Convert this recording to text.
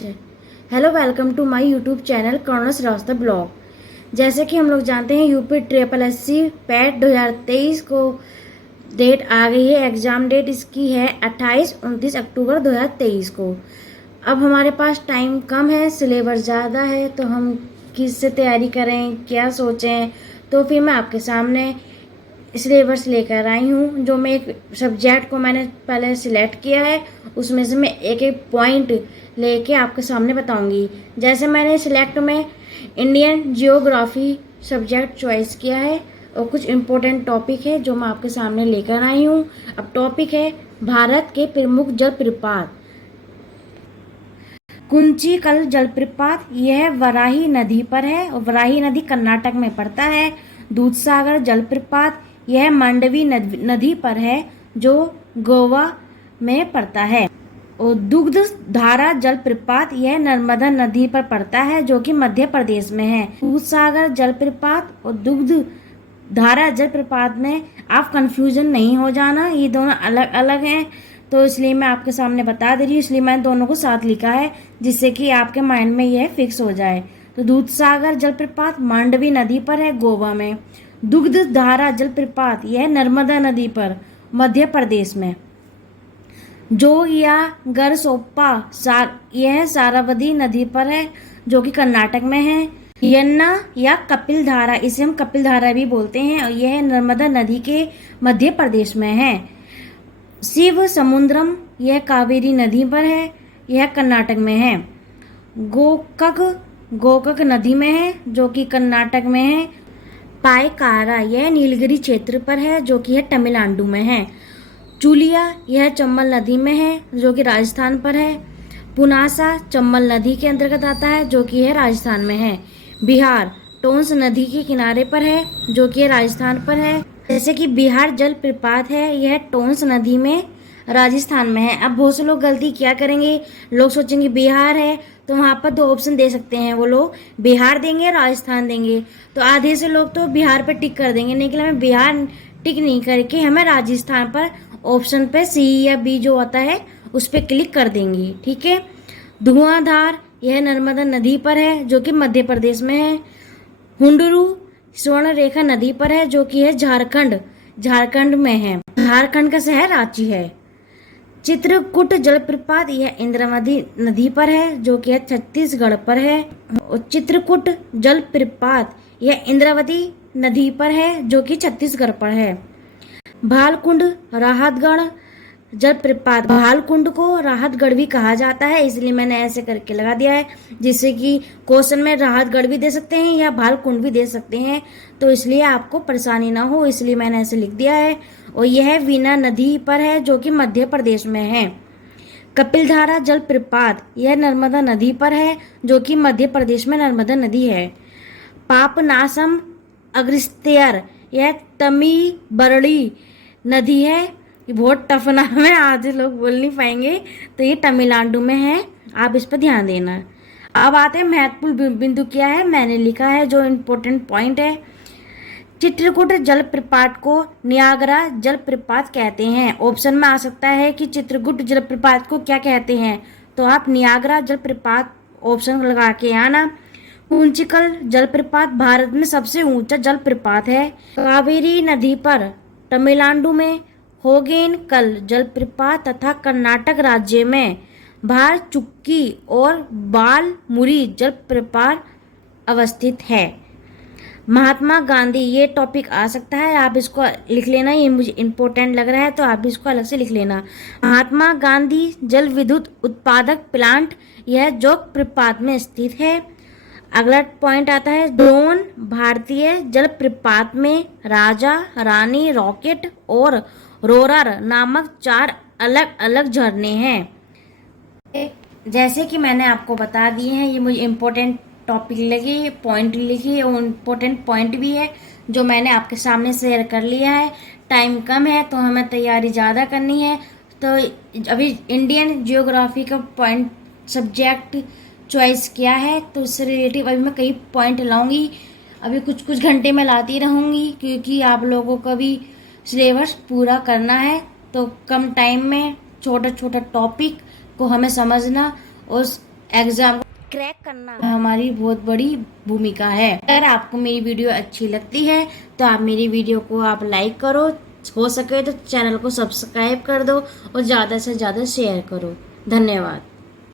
Hello, welcome to my YouTube channel Colonel Shrivastava blog. जैसे कि हम लोग जानते हैं UP triple S C PET 2023 को डेट आ गई है। एग्ज़ाम डेट इसकी है 28-29 अक्टूबर 2023 को। अब हमारे पास टाइम कम है, सिलेबस ज़्यादा है, तो हम किससे तैयारी करें, क्या सोचें। तो फिर मैं आपके सामने सिलेबस लेकर आई हूँ। जो मैं एक सब्जेक्ट को मैंने पहले सिलेक्ट किया है, उसमें से मैं एक एक पॉइंट लेके आपके सामने बताऊंगी। जैसे मैंने सिलेक्ट में इंडियन जियोग्राफी सब्जेक्ट चॉइस किया है और कुछ इम्पोर्टेंट टॉपिक है जो मैं आपके सामने लेकर आई हूँ। अब टॉपिक है भारत के प्रमुख जलप्रपात। कुंचिकल जलप्रपात यह वराही नदी पर है और वराही नदी कर्नाटक में पड़ता है। दूधसागर जलप्रपात यह मांडवी नदी पर है जो गोवा में पड़ता है। और दुग्ध धारा जलप्रपात यह नर्मदा नदी पर पड़ता है जो कि मध्य प्रदेश में है। दूधसागर जलप्रपात और दुग्ध धारा जलप्रपात में आप कंफ्यूजन नहीं हो जाना, ये दोनों अलग अलग हैं, तो इसलिए मैं आपके सामने बता दे रही हूँ। इसलिए मैंने दोनों को साथ लिखा है जिससे कि आपके माइंड में यह फिक्स हो जाए। तो दूधसागर जलप्रपात मांडवी नदी पर है गोवा में। दुग्ध धारा जलप्रपात यह नर्मदा नदी पर मध्य प्रदेश में। जो या गरसोप्पा यह सारावती नदी पर है जो कि कर्नाटक में है। यन्ना या कपिल धारा, इसे हम कपिल धारा भी बोलते हैं, और यह नर्मदा नदी के मध्य प्रदेश में है। शिव समुद्रम यह कावेरी नदी पर है, यह कर्नाटक में है। गोकक नदी में है जो कि कर्नाटक में है। पायकारा यह नीलगिरी क्षेत्र पर है जो कि तमिलनाडु में है। चुलिया यह चंबल नदी में है जो कि राजस्थान पर है। पुनासा चंबल नदी के अंतर्गत आता है जो कि है राजस्थान में है। बिहार टोंस नदी के किनारे पर है जो कि राजस्थान पर है। जैसे कि बिहार जलप्रपात है, यह टोंस नदी में राजस्थान में है। अब बहुत से लोग गलती क्या करेंगे, लोग सोचेंगे बिहार है तो वहाँ पर दो ऑप्शन दे सकते हैं, वो लोग बिहार देंगे राजस्थान देंगे। तो आधे से लोग तो बिहार पर टिक कर देंगे, लेकिन हमें बिहार टिक नहीं करके हमें राजस्थान पर ऑप्शन पे सी या बी जो आता है उस पर क्लिक कर देंगे। ठीक है। धुआंधार यह नर्मदा नदी पर है जो कि मध्य प्रदेश में है। हुंडरू स्वर्ण रेखा नदी पर है जो कि है झारखंड में है। झारखंड का शहर रांची है। चित्रकूट जलप्रपात यह इंद्रावती नदी पर है जो कि है छत्तीसगढ़ पर है। और चित्रकूट जलप्रपात यह इंद्रावती नदी पर है जो कि छत्तीसगढ़ पर है। भालकुंड राहतगढ़ जलप्रपात, भालकुंड को राहतगढ़ भी कहा जाता है, इसलिए मैंने ऐसे करके लगा दिया है, जिससे कि क्वेश्चन में राहतगढ़ भी दे सकते हैं या भालकुंड भी दे सकते हैं, तो इसलिए आपको परेशानी ना हो, इसलिए मैंने ऐसे लिख दिया है। और यह वीना नदी पर है जो कि मध्य प्रदेश में है। कपिलधारा जलप्रपात यह नर्मदा नदी पर है जो कि मध्य प्रदेश में नर्मदा नदी है। पापनासम अगस्त्यर यह तमिलबरणी नदी है। ये बहुत टफ नाम है, आधे लोग बोल नहीं पाएंगे, तो ये तमिलनाडु में है, आप इस पर ध्यान देना। अब आते हैं महत्वपूर्ण बिंदु क्या है, मैंने लिखा है जो इम्पोर्टेंट पॉइंट है। चित्रकूट जलप्रपात को नियाग्रा जलप्रपात कहते हैं। ऑप्शन में आ सकता है कि चित्रकूट जलप्रपात को क्या कहते हैं, तो आप नियाग्रा जलप्रपात ऑप्शन लगा के आना। कुंचिकल जलप्रपात भारत में सबसे ऊंचा जलप्रपात है। कावेरी नदी पर तमिलनाडु में होगेनकल जलप्रपात तथा कर्नाटक राज्य में भारचुक्की और बालमुरी जलप्रपात अवस्थित है। महात्मा गांधी, ये टॉपिक आ सकता है, आप इसको लिख लेना, ये मुझे इम्पोर्टेंट लग रहा है तो आप इसको अलग से लिख लेना। महात्मा गांधी जल विद्युत उत्पादक प्लांट यह जलप्रपात में स्थित है। अगला पॉइंट आता है ड्रोन भारतीय जलप्रपात में राजा रानी रॉकेट और रोरर नामक 4 अलग अलग झरने हैं। जैसे कि मैंने आपको बता दिए हैं, ये मुझे इम्पोर्टेंट टॉपिक लगी, पॉइंट लिखी और इम्पोर्टेंट पॉइंट भी है जो मैंने आपके सामने शेयर कर लिया है। टाइम कम है तो हमें तैयारी ज़्यादा करनी है, तो अभी इंडियन जियोग्राफी का पॉइंट सब्जेक्ट चॉइस किया है, तो उससे रिलेटिव अभी मैं कई पॉइंट लाऊंगी। अभी कुछ घंटे में लाती रहूंगी क्योंकि आप लोगों का भी सिलेबस पूरा करना है, तो कम टाइम में छोटा छोटा टॉपिक को हमें समझना और एग्जाम क्रैक करना हमारी बहुत बड़ी भूमिका है। अगर आपको मेरी वीडियो अच्छी लगती है तो आप मेरी वीडियो को आप लाइक करो, हो सके तो चैनल को सब्सक्राइब कर दो और ज़्यादा से ज़्यादा शेयर करो। धन्यवाद।